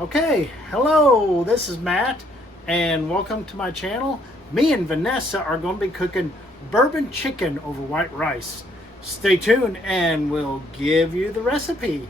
Okay, hello, this is Matt, and welcome to my channel. Me and Vanessa are going to be cooking bourbon chicken over white rice. Stay tuned and we'll give you the recipe.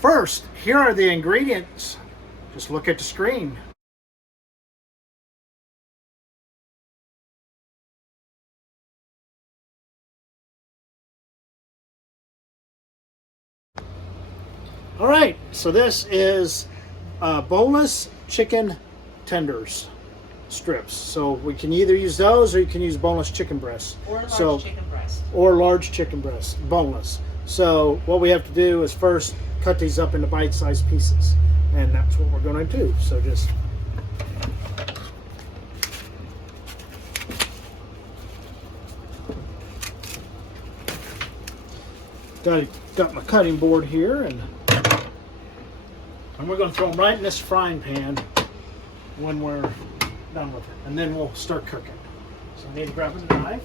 First, here are the ingredients. Just look at the screen. All right, so this is boneless chicken tenders strips. So we can either use those or you can use boneless chicken breasts. Or large chicken breast. Or large chicken breast, boneless. So what we have to do is first cut these up into bite-sized pieces. And that's what we're going to do. So just got my cutting board here, and we're going to throw them right in this frying pan when we're done with it, and then we'll start cooking. So I need to grab a knife.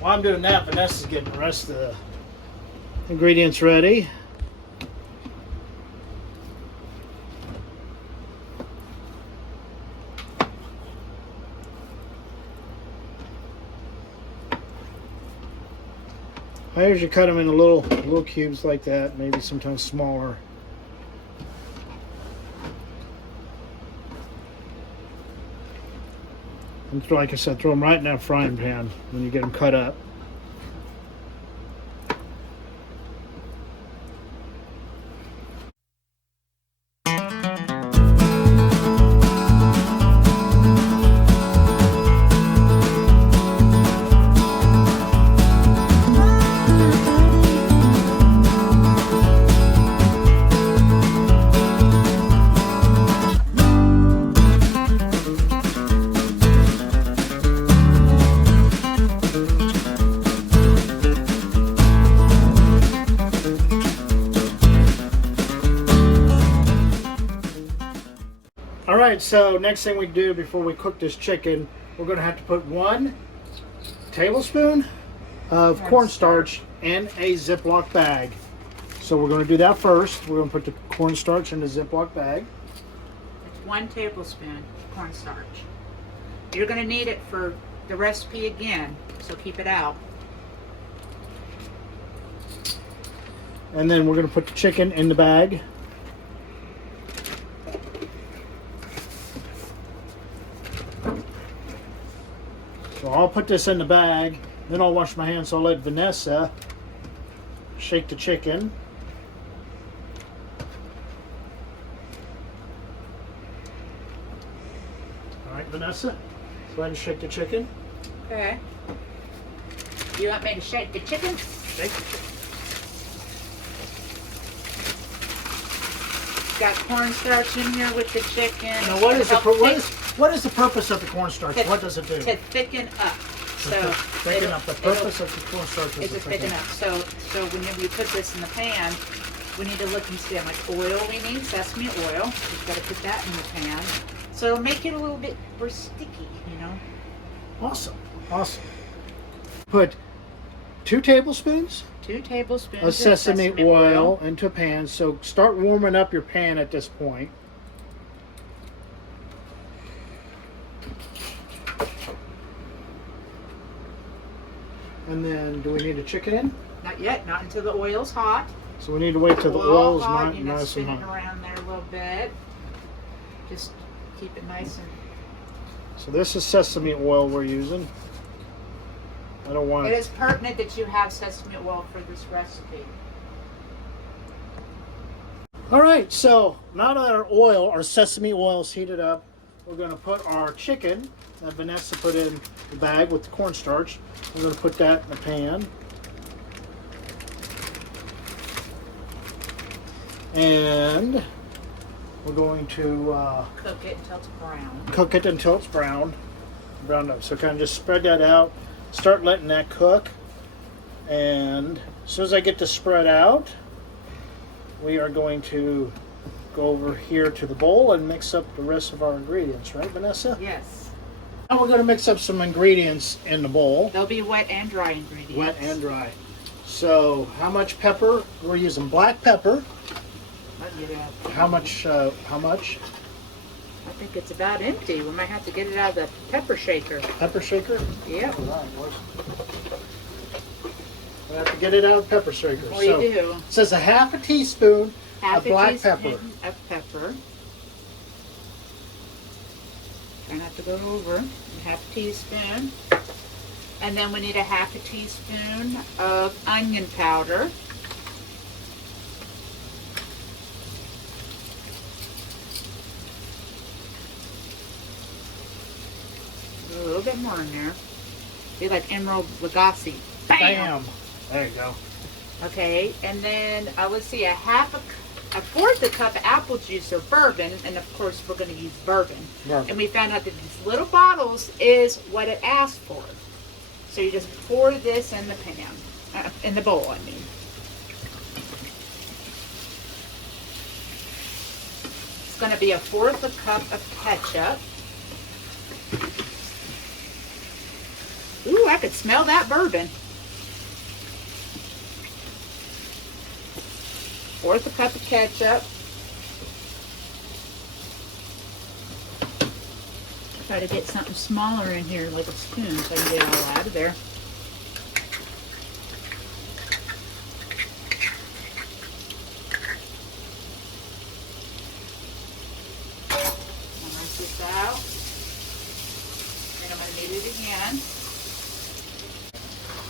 While I'm doing that, Vanessa's getting the rest of the ingredients ready. I usually cut them into little cubes like that, maybe sometimes smaller. And like I said, throw them right in that frying pan when you get them cut up. Alright, so next thing we do before we cook this chicken, we're going to have to put 1 tablespoon of cornstarch in a Ziploc bag. So we're going to do that first. We're going to put the cornstarch in the Ziploc bag. It's 1 tablespoon cornstarch. You're going to need it for the recipe again, so keep it out. And then we're going to put the chicken in the bag. So I'll put this in the bag, then I'll wash my hands, so I'll let Vanessa shake the chicken. All right, Vanessa, go ahead and shake the chicken. Okay. You want me to shake the chicken? Shake. Got cornstarch in here with the chicken. Now, what is the purpose of the cornstarch? What does it do? To thicken up. So thicken up. The purpose of the cornstarch is to thicken up. So whenever you put this in the pan, we need to look and see how much oil we need. Sesame oil. We've got to put that in the pan. So it'll make it a little bit more sticky, you know. Awesome. Awesome. Put 2 tablespoons 2 tablespoons of sesame oil into a pan. So start warming up your pan at this point. And then, do we need a chicken in? Not yet, not until the oil's hot. So we need to wait till the oil is nice and and spin it hot. around there a little bit. Just keep it nice and... So this is sesame oil we're using. I don't want it is pertinent that you have sesame oil for this recipe. All right, so now that our sesame oil is heated up, we're going to put our chicken that Vanessa put in the bag with the cornstarch. We're going to put that in the pan. And we're going to cook it until it's brown. Cook it until it's browned up. So kind of just spread that out. Start letting that cook. And as soon as I get this spread out, we are going to go over here to the bowl and mix up the rest of our ingredients, right, Vanessa? Yes. Now we're going to mix up some ingredients in the bowl. They'll be wet and dry ingredients. Wet and dry. So how much pepper? We're using black pepper. How much? How much? I think it's about empty. We might have to get it out of the pepper shaker. Pepper shaker? Yep. We have to get it out of the pepper shaker. Well, you do. It says a half a teaspoon of black pepper. Of pepper. Try not to go over. Half a teaspoon. And then we need a half a teaspoon of onion powder. A little bit more in there. Be like Emerald Lagasse. Bam! There you go. Okay, and then let's see, a fourth a cup of apple juice or bourbon, and of course we're going to use bourbon. And we found out that these little bottles is what it asked for. So you just pour this in the pan, in the bowl, I mean. It's going to be a fourth a cup of ketchup. Ooh, I could smell that bourbon. Fourth a cup of ketchup. Try to get something smaller in here, like a spoon, so I can get it all out of there. I'll rinse this out. Then I'm going to knead it again.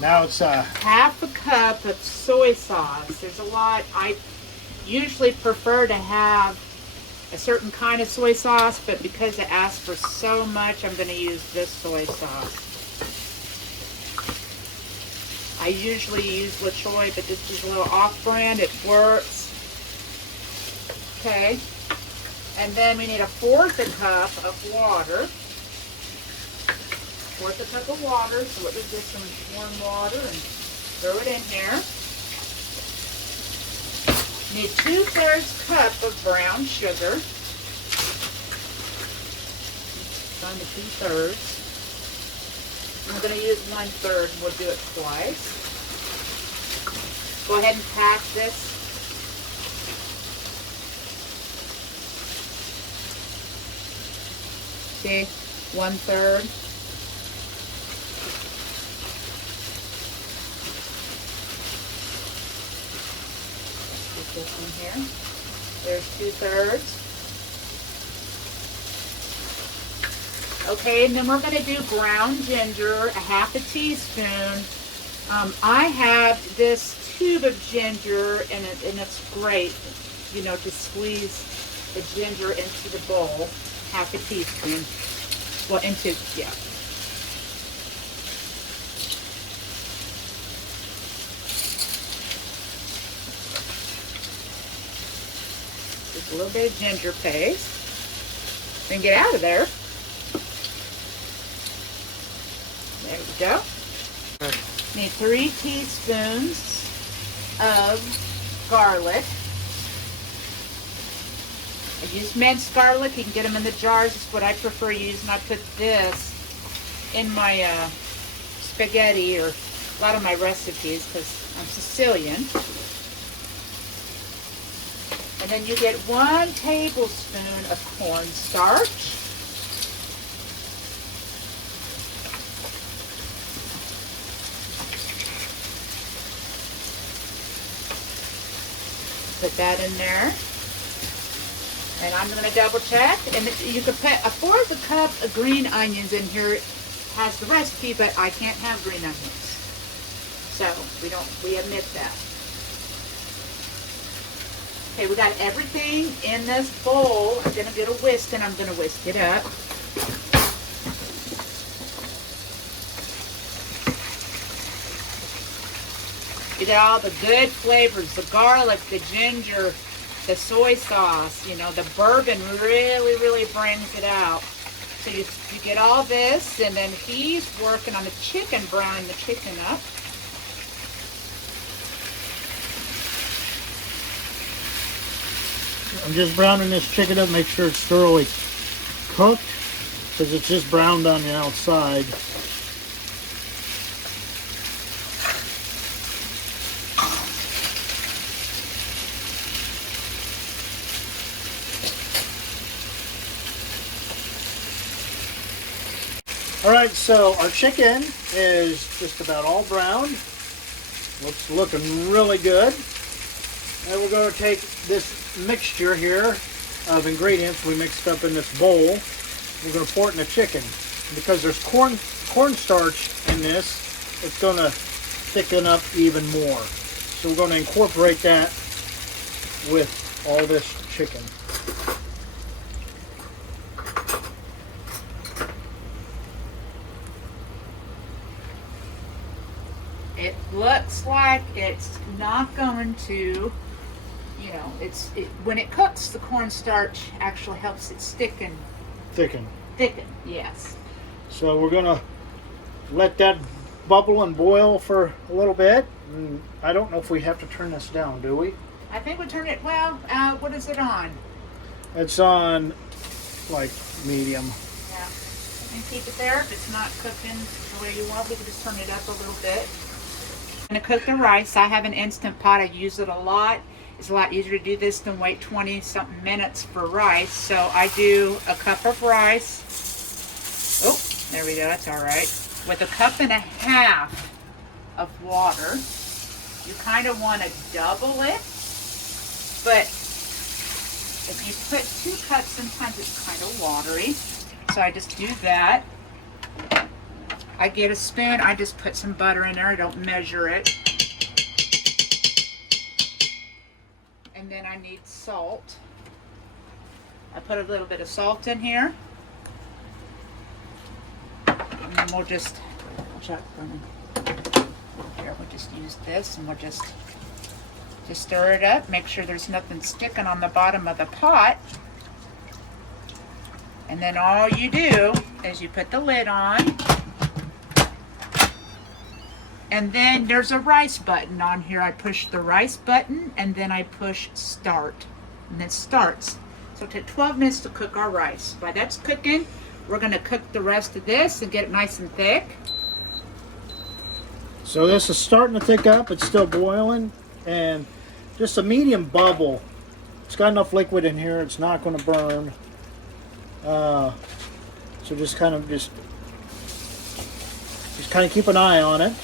Now it's half a cup of soy sauce. There's a lot. I usually prefer to have a certain kind of soy sauce, but because it asks for so much, I'm going to use this soy sauce. I usually use LaChoy, but this is a little off-brand. It works. Okay. And then we need a fourth a cup of water. Fourth a cup of water, so let me get some warm water and throw it in here. Need 2/3 cup of brown sugar. Find the 2/3. I'm going to use 1/3 and we'll do it twice. Go ahead and pack this. See, 1/3. This one here. There's 2/3. Okay, and then we're going to do ground ginger, a half a teaspoon. I have this tube of ginger, and it's great, you know, to squeeze the ginger into the bowl, half a teaspoon. Well, yeah. A little bit of ginger paste. Then get out of there. There we go. Need 3 teaspoons of garlic. I use minced garlic. You can get them in the jars. It's what I prefer using. I put this in my spaghetti or a lot of my recipes because I'm Sicilian. And then you get 1 tablespoon of cornstarch. Put that in there. And I'm going to double check. And you could put a fourth a cup of green onions in here. It has the recipe, but I can't have green onions. So we omit that. Okay, we got everything in this bowl. I'm going to get a whisk and I'm going to whisk it up. You get all the good flavors, the garlic, the ginger, the soy sauce, you know, the bourbon really, really brings it out. So you get all this, and then he's working on the chicken, browning the chicken up. I'm just browning this chicken up, make sure it's thoroughly cooked, because it's just browned on the outside. Alright, so our chicken is just about all brown. Looks looking really good. And we're going to take this mixture here of ingredients we mixed up in this bowl. We're going to pour it in the chicken. Because there's cornstarch in this, it's going to thicken up even more. So we're going to incorporate that with all this chicken. It looks like it's not going to, you know, when it cooks, the cornstarch actually helps it thicken, yes. So we're going to let that bubble and boil for a little bit. And I don't know if we have to turn this down, do we? I think we turn it, well, what is it on? It's on, like, medium. Yeah, and keep it there. If it's not cooking the way you want, we can just turn it up a little bit. I'm going to cook the rice. I have an Instant Pot. I use it a lot. It's a lot easier to do this than wait 20-something minutes for rice. So I do a cup of rice. Oh, there we go. That's all right. With a cup and a half of water. You kind of want to double it. But if you put 2 cups, sometimes it's kind of watery. So I just do that. I get a spoon, I just put some butter in there, I don't measure it. And then I need salt. I put a little bit of salt in here. And then we'll just, here, we'll just use this and we'll just stir it up. Make sure there's nothing sticking on the bottom of the pot. And then all you do is you put the lid on. And then there's a rice button on here. I push the rice button and then I push start. And it starts. So it'll take 12 minutes to cook our rice. While that's cooking, we're going to cook the rest of this and get it nice and thick. So this is starting to thick up. It's still boiling. And just a medium bubble. It's got enough liquid in here. It's not going to burn. So just kind of keep an eye on it.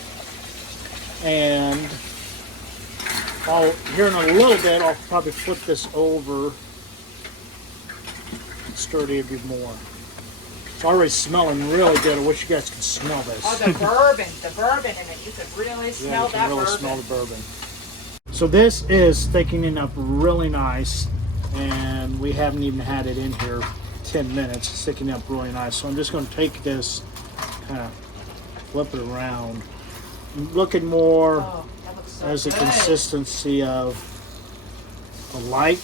And here in a little bit, I'll probably flip this over and stir it a bit more. It's already smelling really good. I wish you guys could smell this. Oh, the bourbon in it. You could really smell that bourbon. Smell the bourbon. So this is thickening up really nice, and we haven't even had it in here 10 minutes. It's thickening up really nice. So I'm just going to take this, kind of flip it around. Looking more as the consistency of a light,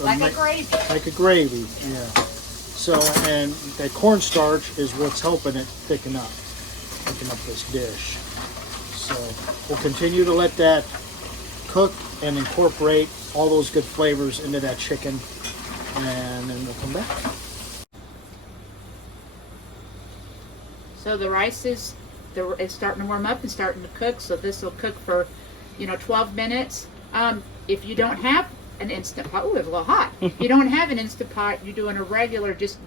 like a gravy. Like a gravy, yeah. So, and that cornstarch is what's helping it thicken up this dish. So we'll continue to let that cook and incorporate all those good flavors into that chicken, and then we'll come back. So the rice is starting to warm up and starting to cook, so this will cook for 12 minutes. If you don't have an Instant Pot, it's a little hot. If you don't have an Instant Pot, you're doing a regular, just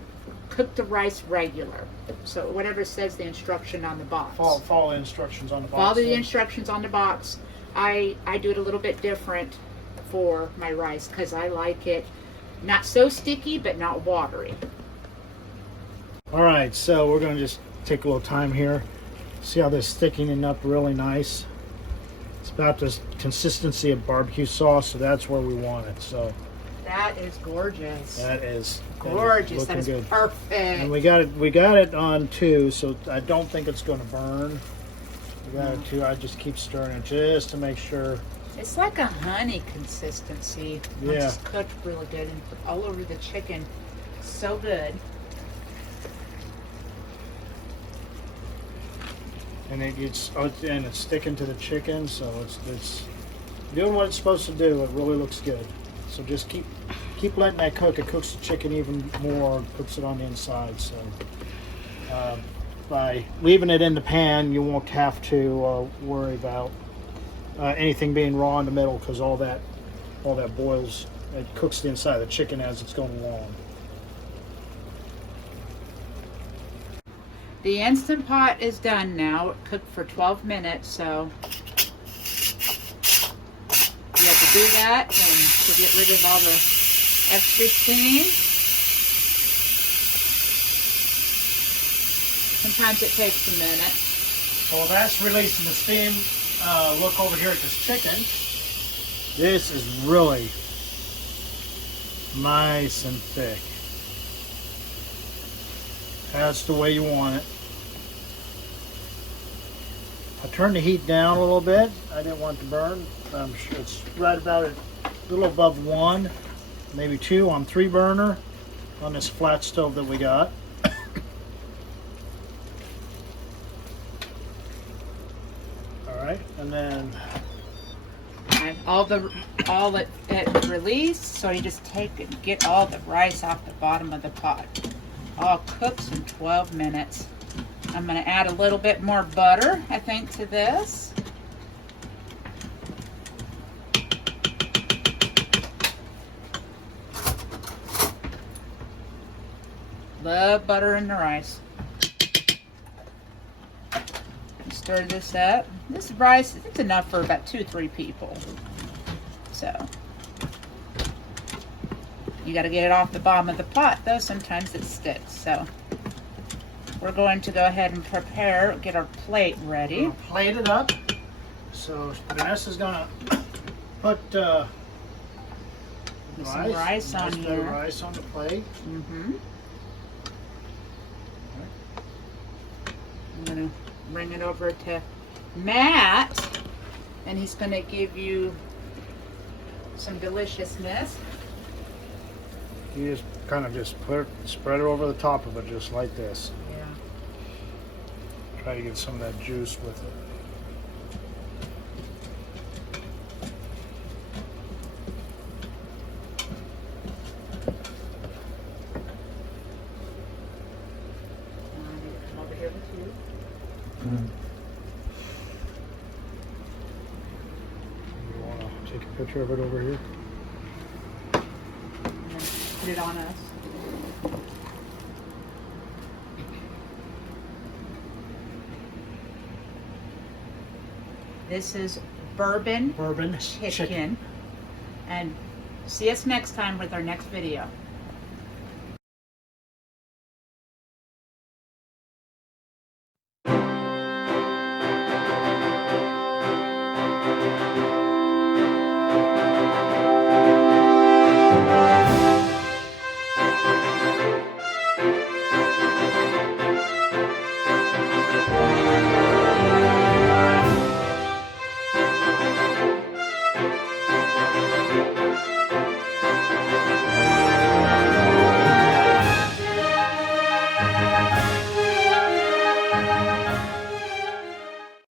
cook the rice regular. So whatever says the instruction on the box. Follow the instructions on the box. Follow the instructions on the box. I do it a little bit different for my rice because I like it not so sticky but not watery. All right, so we're going to just take a little time here. See how this is thickening up really nice. It's about the consistency of barbecue sauce, so that's where we want it. So that is gorgeous. That is gorgeous. That is good. Perfect. And we got it on too, so I don't think it's going to burn. You got it too. I just keep stirring it just to make sure. It's like a honey consistency. Yeah. It's cooked really good and all over the chicken. So good. And it's sticking to the chicken, so it's doing what it's supposed to do. It really looks good. So just keep letting that cook. It cooks the chicken even more, cooks it on the inside. So by leaving it in the pan, you won't have to worry about anything being raw in the middle, because all that boils. It cooks the inside of the chicken as it's going along. The Instant Pot is done now. It cooked for 12 minutes, so you have to do that and to get rid of all the extra steam. Sometimes it takes a minute. Well, that's releasing the steam. Look over here at this chicken. This is really nice and thick. That's the way you want it. I turned the heat down a little bit. I didn't want it to burn. I'm sure it's right about a little above 1, maybe 2 on 3 burner on this flat stove that we got. All right, and then it released, so you just take it and get all the rice off the bottom of the pot. All cooks in 12 minutes. I'm going to add a little bit more butter, I think, to this. Love butter in the rice. Stir this up. This rice, it's enough for about 2-3 people. So you got to get it off the bottom of the pot, though. Sometimes it sticks. So we're going to go ahead and get our plate ready. We'll plate it up. So Vanessa's gonna put some rice on here. here. Rice on the plate. Mm-hmm. I'm gonna bring it over to Matt, and he's gonna give you some deliciousness. You just kind of spread it over the top of it, just like this. Yeah. Try to get some of that juice with it. Come over here with you. You want to take a picture of it over here? And then put it on us. This is Bourbon Bourbon Chicken. And see us next time with our next video.